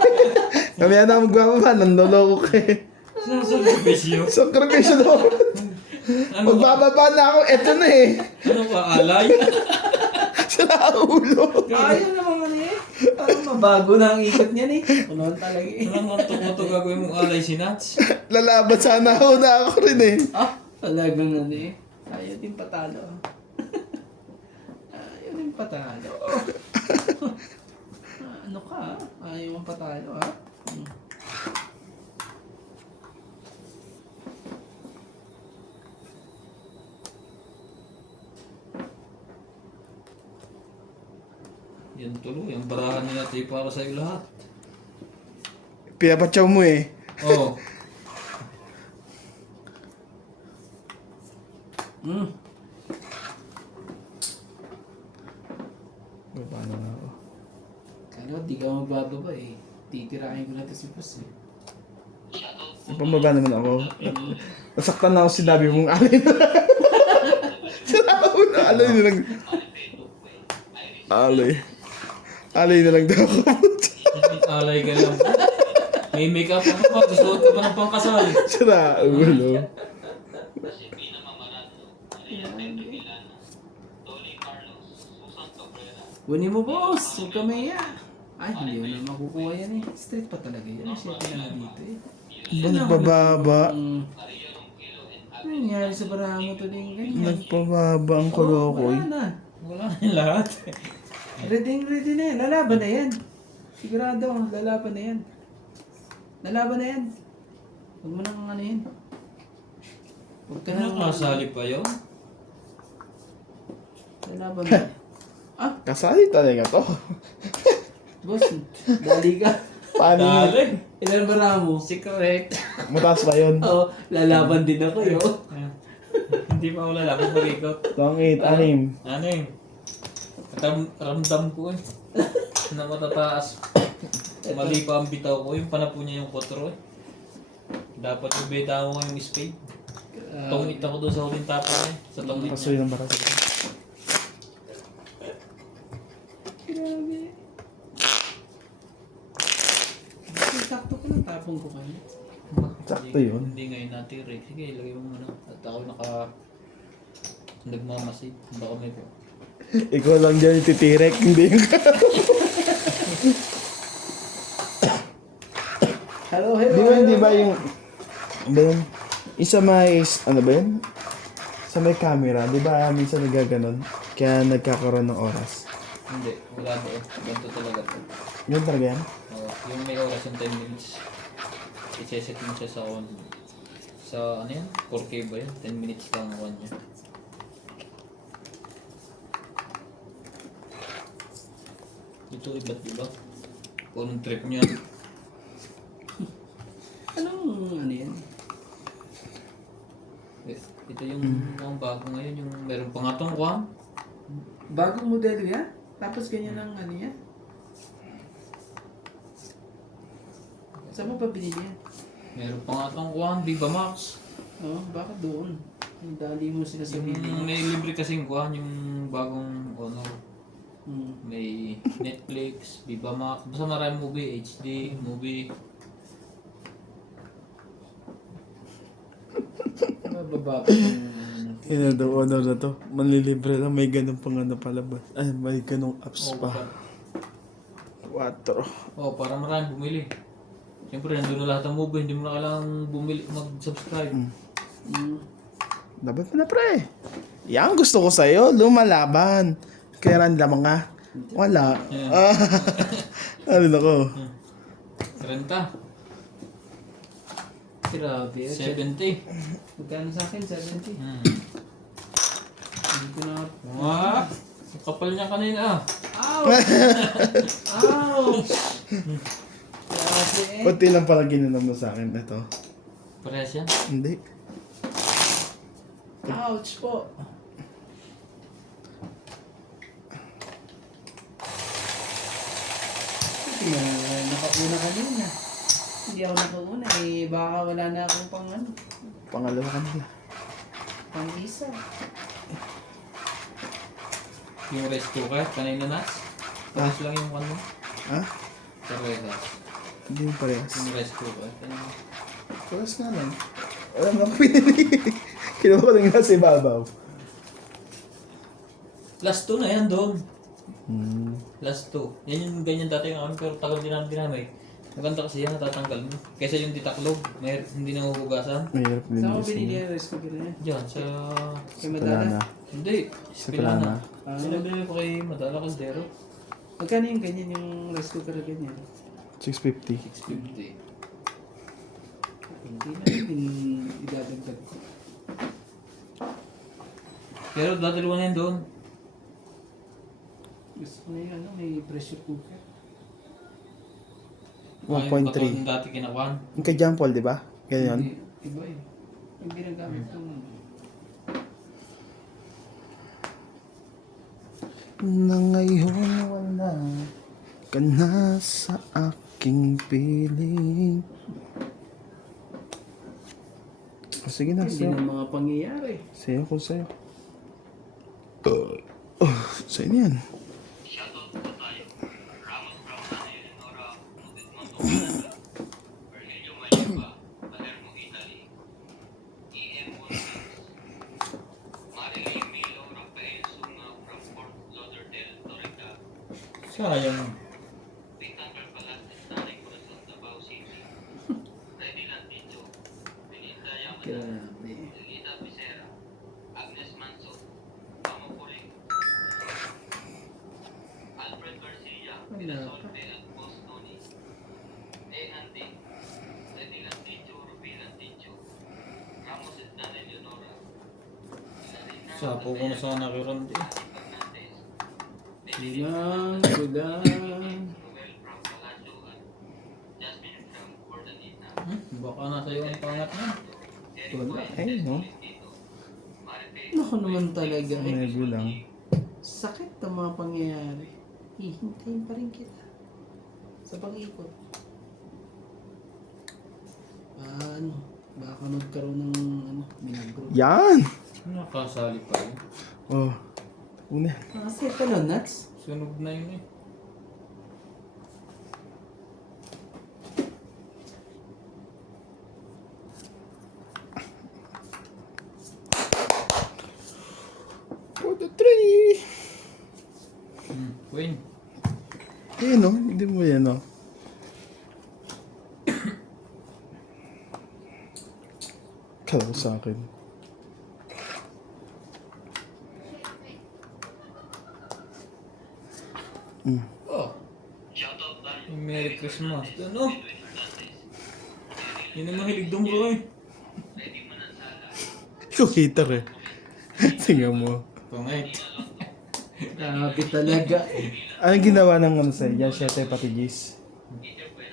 Kami na magbababa, nanloloko ka eh. Sakripisyo? Sakripisyo daw. Ano ba? Magbababa na ako, eto na eh. Ano ba? Alay? Sa ulo. Ayaw naman eh. Parang mabago na ang ikot niyan eh. Unahan talaga eh. Ano nga ito gagawin mong alay si Nats? Lalaban sana ako na ako rin eh. Ah, talagang ano eh. Ayaw din patalo. Ayaw din patalo. Ano ka ah? Ayaw mong patalo ah? Yan tuloy. Ang barahan nila tayo para sa'yo lahat. Pinapatsaw mo eh. Oo. Baba na nga ako. Kaya di ka mabababa eh. Titirahin ko na ito si boss eh. Pamaba naman ako. Nasaktan na ako sinabi mong alay na lang. Sinabi mo na alay na lang. Alay. Alay na lang daw ako. Alay ka lang. May make-up ka pa. Gusto ka pa ng pangkasal. Sira, ulo. Kasi pinamamaran Kunin mo, boss. Huwag ka maya. Ay, hindi mo na makukuha yan eh. Straight pa talaga yan. Siya na dito eh. Ba, nagpababa. Ano nangyari sa Baramo to din ganyan? Nagpababa ang Kolokoy. Wala na. Wala na yung lahat. Ready na yan. Lalaban na yan. Sigurado, lalaban na yan. Lalaban na yan. Huwag mo nang ano yan. Huwag ka nang Nakasali pa yun? lalaban na. Ah, Kasali talaga to. boss, dali ka. Paano yun? Dali. Ilan Baramo? Secret. Mataas pa yun. Oo, lalaban din ako yo. Hindi pa ako lalapit mag-ikot. 2, 8, 6. Ano eh? Ramdam ko eh. Na matataas. Mali pa ang bitaw ko. Yung panapo niya yung kotro eh. Dapat yung beta ko ngayong spade. Tungit ako doon sa huling tapa eh. Sa tungit Kasoy niya. ng baras. Grabe. Sakto ko lang tapong ko kayo. Sakto yun. Hindi ngayon natira eh. Sige, ilagay mo muna. At ako nagmamasid. Baka may po. Ikaw lang dyan ititirek, hindi yung Hello. Di ba yung... Ba yun? Isa may... Ano ba yun? Sa may camera, di ba minsan nagaganon? Kaya nagkakaroon ng oras. Hindi, wala doon. Ganito talaga to. Yun talaga yan? Yung may oras yung 10 minutes. I-set mo siya sa on. Sa ano yan? 4K ba yun? 10 minutes lang ang on niya. Ito iba't iba. Kung anong trip niya. Anong ano yan? Ito yung mga bago ngayon. Yung meron pa nga tong kwan. Bagong modelo yan? Tapos ganyan ang ano yan? Saan mo pa binili yan? Meron pa nga tong kwan. Viva Max. Oo, bakit doon? Ang dali mo sila sa Yung bibili. may libre kasing kwan. Yung bagong Honor. May Netflix, Viva Max. Basta maraming movie. HD, movie. Mababa pa yung Yun na daw, honor na to. Manlilibre lang, may ganun pang ano palabas. Ay, may ganung apps pa. 4. Oh, para maraming bumili. Siyempre, nandun na lahat ng movie. Hindi mo na kailangang bumili, mag-subscribe. Dapat mo na pre. Yan gusto ko sa'yo, lumalaban. Kaya random nga. Wala. Ano na ko? 30. Grabe. 70. Magkano sa akin? 70. Hindi ko na... Wah! Ang kapal niya kanina ah. Ouch! Grabe eh. Kunti lang pala ginanong mo sa akin ito. Parehas yan. Hindi. Ouch po. Hindi mo nakauna kanina. Hindi ako nakauna eh. Baka wala na akong pang ano. Pangalawa ka nila. Pang isa. Yung rice cooker, kanina na. Parehas lang yung ano. Ha? Parehas. Hindi mo parehas. Yung rice cooker. kanina. Parehas nga lang. Wala mo akong pinili. Kinuha ko lang nasa ibabaw. Last 2 na yan doon. Hmm. Last 2. Yan yung ganyan dati yung amin, pero tagal din namin dinamay. Maganda kasi yan, natatanggal mo. Kaysa yung ditaklog, may hindi na huhugasan. Mahirap din. Saan ko binili yung rice cooker na yan? Diyan, sa... Kay Wala Madala? na. Hindi, Sa Pilana. Ah. Sinabili ko kay Madala Caldero. Magkano yung ganyan yung rice cooker na ganyan? 650. 650. Hindi na din idadagdag ko. Pero dadalawa na yan doon. Gusto ko na yung ano, may pressure cooker. Yung 1.3. katulad ng dati kinakuhan. Yung kay John Paul, di ba? Ganyan. Hindi, iba eh. Yung ginagamit ko Na ngayon wala ka na sa aking piling. Oh, sige na, hindi sayo. na mga pangyayari. Sayo ko sa'yo. Sa'yo na yan. Shoutout po tayo. Ramon from Eleonora, Montalban, Cornelio Mayuba, Palermo, Italy, E.M. Wilkins, Marilyn Milo, Rafael Sunga from Fort Lauderdale, Florida, Sayang. Victor Palacios, Tanay Corazon, Davao City. Ready lang dito. Belinda Yaman, Grabe. Lita Becerra, Agnes Manso, Pamukuling, Alfred Garcia, Pinasolpe at Boss Tony. Andy, Ready lang dito, Ruby lang dito. Ramos at Dana Leonora. Sapo ko na sana kay Randy. Fernandez, Kulang. Ruel from Palacio at Jasmine from Ordanita. Baka nasa iyo ang pangat niya. Wala. Ay, no? Naku naman talaga. May gulang. Sakit ang mga pangyayari. Hihintayin pa rin kita. Sa pag-ikot. Paano? Baka magkaroon ng minagro. Yan! Nakasali pa yun. Oh. Una. Kasi ito lang, nuts. Sunog na yun eh. For the three! Win. Eh, no? Hindi mo yan, no? Kala ko sa akin. Oh. Shoutout tayo. Merry Christmas. Ano? Yun ang mahilig doon bro eh. Ready mo ng sala. Ikaw hater eh. Tingnan mo. Pangay. Grabe talaga. Anong ginawa ng ano sa'yo? Yan, syete pati Gis.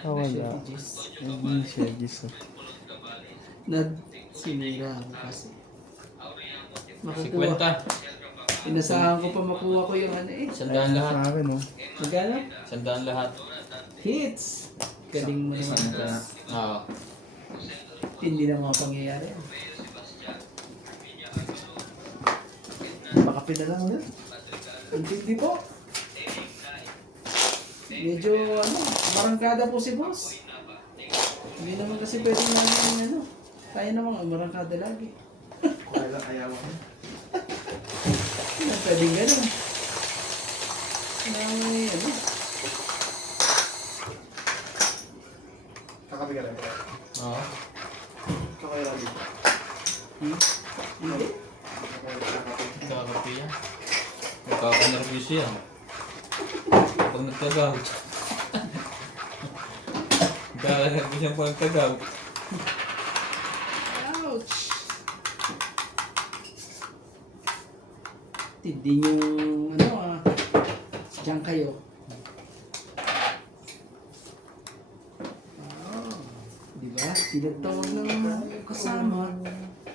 Ah, wala. Strategies. Hindi siya Gis. Sinira ako kasi. Si Makukuha. Kwenta. Inasahan ko pa makuha ko yung Sandaan lahat. Sa akin, no? Magkano? Sandaan lahat. Hits! Galing mo naman. Sandaan. Oo. Hindi na mga pangyayari. Baka pinalang ulit. Hindi po. Medyo marangkada po si boss. Hindi naman kasi pwede namin tayo naman marangkada lagi. Kaya ayaw ko. Hindi na pwedeng gano'n. May Kakabi ka rin. Oo. Kakaya lang dito. Hindi. Kakapi yan. Magkakanervous yan. Pag nagtagaw. Magkakanervous yan pag nagtagaw. Ouch! Hindi yung diyan kayo. Di ba? Tinatawag ng kasama.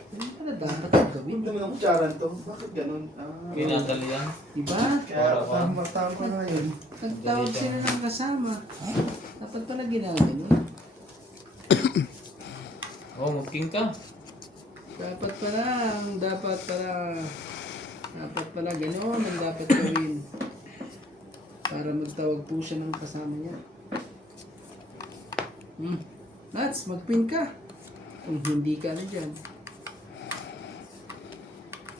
Hindi pala dapat ang gawin. Huwag naman ang kutsaran to. Bakit ganun? Ah, Pinadali yan. Di ba? kaya tama ko na yun. Nagtawag sila ng kasama. Dapat pala ginaganon. Oh, mag-king ka. Dapat pala gano'n ang dapat gawin. Para magtawag po siya ng kasama niya. Nats, mag-pin ka. Kung hindi ka na dyan.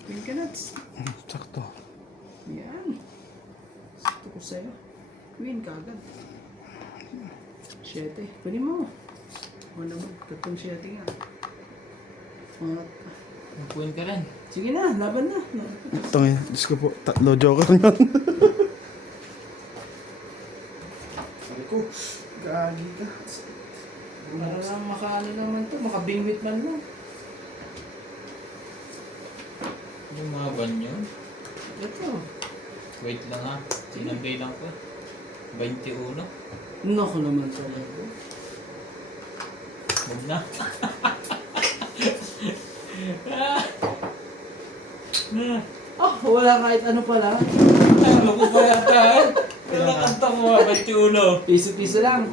Pin ka, Nats. Sakto. Yan. Sakto ko sa'yo. Queen ka agad. 7. Kunin mo. O naman, katong 7 nga. Mag-win ka rin. Sige na, laban na. Ito ngayon. Diyos ko po. Tatlo joker yun. Sabi ko, gagi ka. Para lang makaano naman to, makabingwit man mo. Yung mga banyo. Ito. Wait lang ha. Sinambay lang ko. 21. Naku naman to. Huwag na. Wala kahit ano pala. Ano ko pa yata eh. Kailangan mo 21. Piso-piso lang.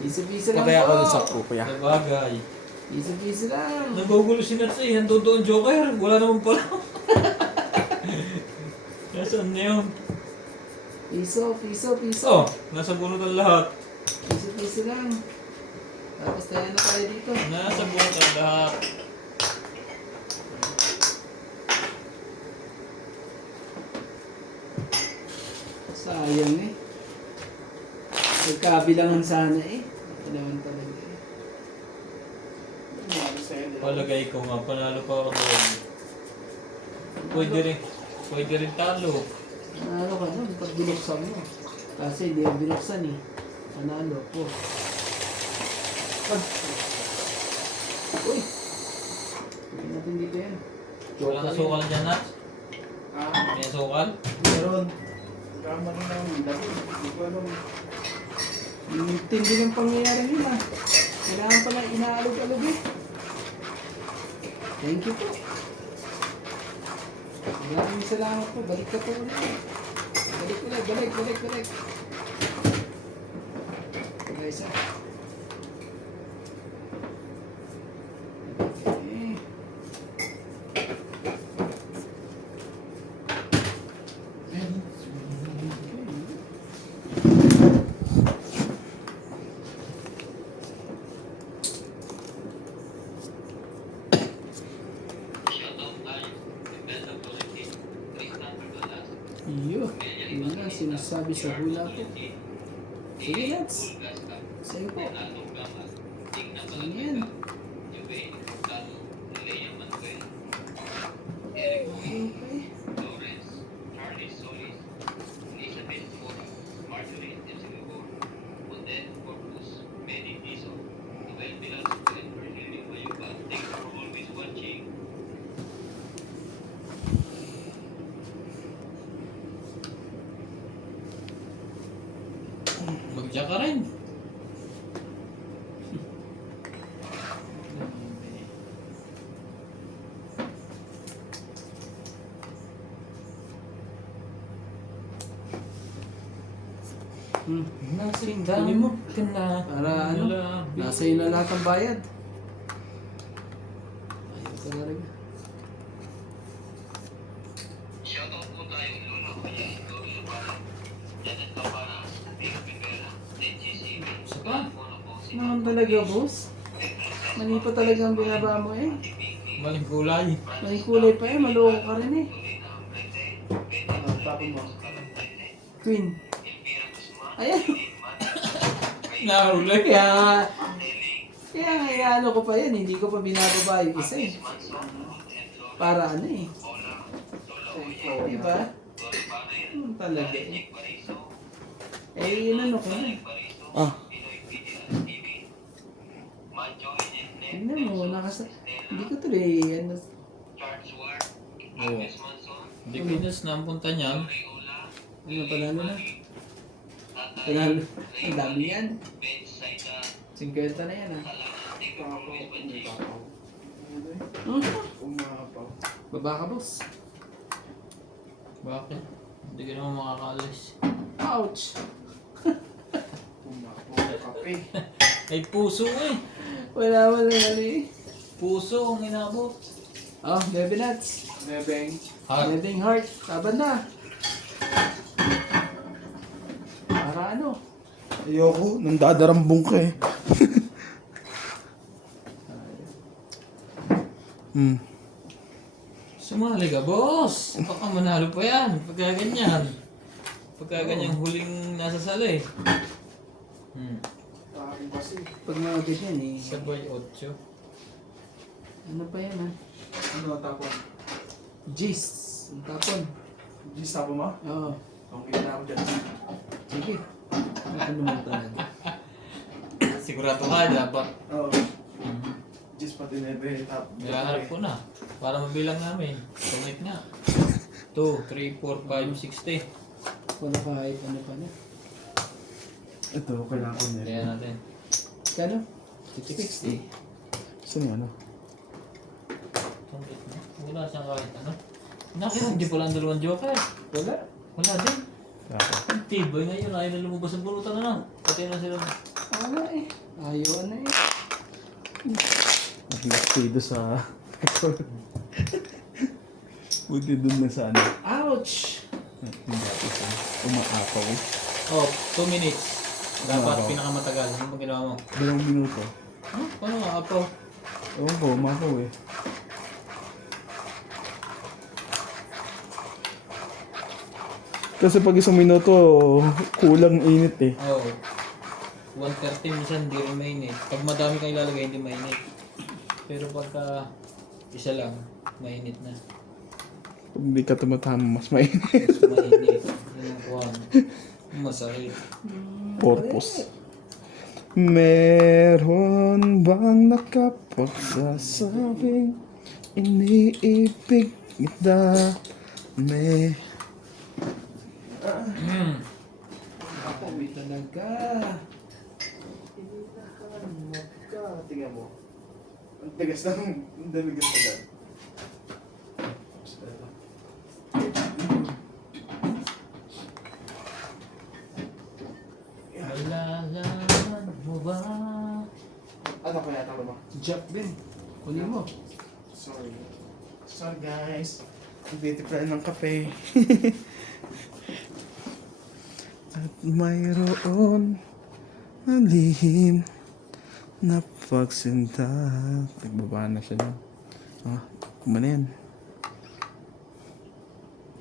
Piso-piso lang Patay ako po. ng sakto, kuya. Sabagay. Piso-piso lang. Nagugulo si Nats eh. Nandun doon Joker. Wala naman pala. Nasaan na yun? Piso. Oh, nasa bunutan lahat. Piso-piso lang. Tapos tayo na tayo dito. Nasa bunutan lahat. Sayang eh. Nagkabilangan sana eh. Ito naman talaga eh. Palagay ko nga, panalo pa ako doon. Pwede rin talo. Panalo ka doon pag binuksan mo. Kasi hindi ang binuksan eh. Panalo po. Uy! Hindi natin dito yan. Walang nasukal dyan, Nats? May nasukal? Meron. Kama rin namin. Dati, hindi ko alam. Yung tindi ng pangyayari nila. Kailangan pala inaalog-alog eh. Thank you po. Maraming salamat po. Balik ka po ulit. Balik. Guys, ah. Okay. Shoutout tayo. Benta Florentine. Tristan Perdolas. Yun nga, sinasabi sa hula ko. Sige, let's. Sa'yo po. Renato Gama. Digna Ano yan? Balaganga. Juve Hurtado. Lea Manuel. Eric Okay. Lawrence. Charlie Solis. Elizabeth Mora. Marjorie Elsinogor. Odette Corpus. Manny Dizon. Noel Velasco and Virgilio Mayuga. Thanks for always watching. Magdiyan ka rin. Nasing Kunin mo. ka na. Para ano? Nasa iyo na lahat ang bayad. Ayaw ka talaga. Shoutout po tayo Lolo Kuya, Gloria Para, Janet Capara, Big Rivera, NGC, Isa pa? Naman talaga, boss. Mali pa talaga ang binaba mo eh. Maling kulay. May kulay pa eh, maloko ka rin eh. Tapon mo. Queen. Ayan. Nahuli. Kaya nga ano ko pa yan, hindi ko pa binababa yung isa eh. Para ano eh. Diba? Talaga eh. Ano ko na. Ah. Tingnan mo, hindi ko tuloy, ano. Oo. Hindi kinis na ang punta niyan. Ano, panalo na? Panalo. Ang dami yan. 50 na yan ah. Umapaw. Baba ka, boss. Bakit? Hindi ka naman makakaalis. Ouch! Umapaw. Kape. Ay puso eh. Wala eh. Puso ang inabot. Oh, baby nuts. Nebeng. Wedding heart. Laban na. Para ano? Ayoko. Nang dadarambong ka eh. Sumali ka, boss. Baka manalo pa yan. Pagka ganyan. Pagka ganyang huling nasa sala eh. Pag mga ganyan eh. Sabay 8. Ano pa yan ah? Ano tapon? Gis. Ang tapon. Gis tapon mo? Oo. Okay na ako dyan. Sige. Ano naman talaga? Sigurado ka, dapat. Oo. Gis pati nebe. Nilaharap ko na. Para mabilang namin. Tumit nga. 2, 3, 4, 5, 60. Wala kahit ano pa na. Ito, kailangan ko nebe. Kaya natin. Kano? 60. Saan yung ano? Tumit na. Wala siyang kahit ano. Nakita, hindi pala ang dalawang joker. Wala. Wala din. Ang tibay ngayon. Ayaw na lumabas ang pulutan na lang. Pati na sila. Wala eh. Ayaw na eh. Naglastido sa... Buti dun na sa ano. Ouch! Hindi ako sa umaapaw. Oh, 2 minutes. Dapat Ano? pinakamatagal. Ano ba ginawa mo? 2 minuto. Huh? Paano nga apaw? Ewan ko, umapaw eh. Kasi pag isang minuto, kulang init eh. Oo. 130 minsan hindi rin mainit. Pag madami kang ilalagay, hindi mainit. Pero pagka isa lang, mainit na. Pag hindi ka tumatama, mas mainit. Mas mainit. Yun ang kuhan. Masakit. Purpose. Meron bang nakapagsasabing iniibig kita? Kami talaga. Tingnan mo. Ang tigas ng damigas ka dyan. Malalaman mo ba? Ano kaya tama ba? Jack Ben. Kunin mo. Sorry. Sorry guys. Beauty plan ng kape. At mayroon na lihim na pagsinta. Nagbaba na siya nun. Ah, kumana yan.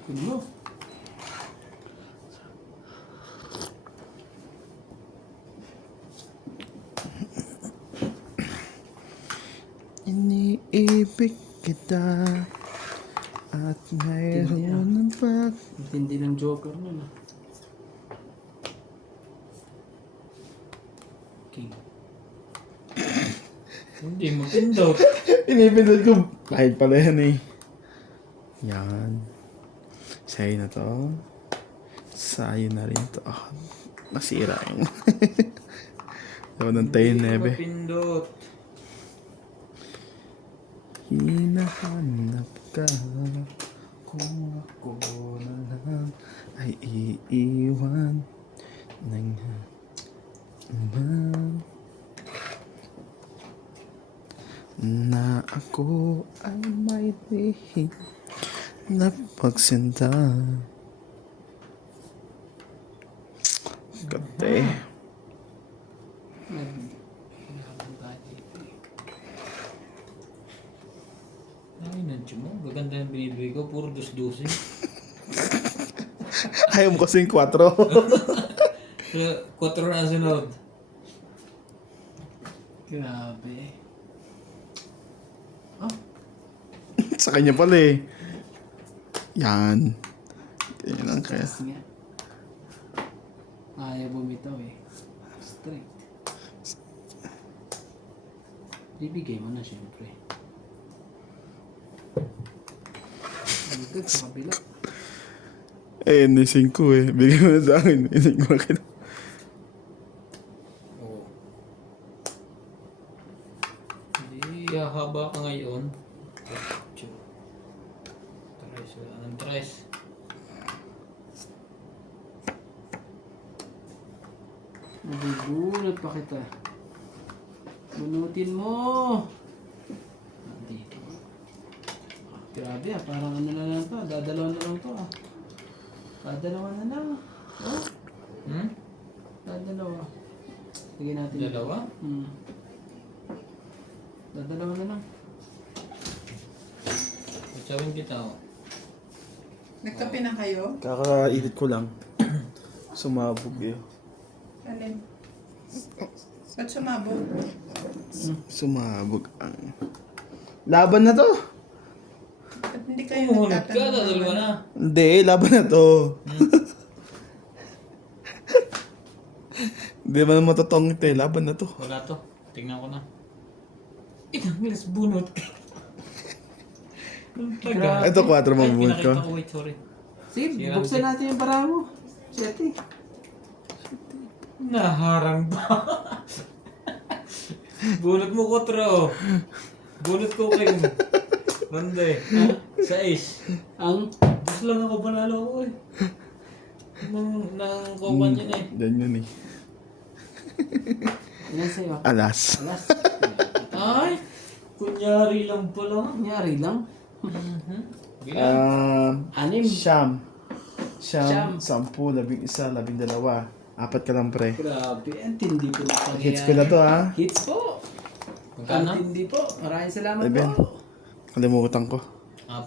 Kunin mo. Iniibig kita at mayroon ng pag... Intindi ng Joker nun. King. Hindi mo pindot. Inipindot ko. Kahit pala yan eh. Yan. Sa'yo na to. Sa'yo na rin to. Ah, masira yung... Dapat ng tayo nebe. Pindot. Hinahanap ka. Kung ako na lang ay iiwan ng man na ako ay may lihim na pagsinta. Kate. Ay, nandiyo mo. Gaganda yung binibigay ko. Puro dos-dosin. Ayaw mo kasing 4. Kaya 4 na sunod. Grabe. Sa kanya pala eh. Yan. Ganyan lang kaya. Yes nga. Ayaw bumitaw eh. Straight. Bibigay mo na siyempre. Dito sa kabila. Eh, nising ko eh. Bigyan mo na sa akin. Nising ko akin. Oo. Hindi, haba ka ngayon. Tres, wala nang tres. Nabubunot pa kita. Bunutin mo. Dito. Grabe ah, parang ano na lang to. Dadalawan na lang to ah. Dadalawan na lang. Oh, Hmm? dadalawa. Tignan natin. Dalawa? Dadalawa na lang. Patsawin kita oh. Nagkape na kayo? Kakaedit ko lang. Sumabog yun. Alin? Ba't sumabog? Sumabog ang... Laban na to! Ba't hindi kayo Pumunod ka, dadalawa na. Hindi, laban na to. Hindi man matotongit eh. Laban na to. Wala to. Tingnan ko na. Inanglas bunot ka. Ang taga. Ito, 4 Ay, mabunot ko. pinakita ko. Wait, sorry. Sige, Sira buksan din. natin yung bara mo. Siyete. Naharang ba? Bunot mo 4 oh. Bunot ko kayo. Rande. 6. Ang Dos lang ako, panalo ko eh. Nang kukuhan yun eh. Yan yun eh. ilan sa'yo? Alas. Alas. Ay! Kunyari lang pala. Nangyari lang. Bilang. Anim. Siyam. Siyam. 10, 11, 12. 4 ka lang pre. Grabe, ang tindi po na pangyayari. Hits ko na to ha. Hits po. Magkano? Ang tindi po. Maraming salamat Eben. po. Kalimutan ko.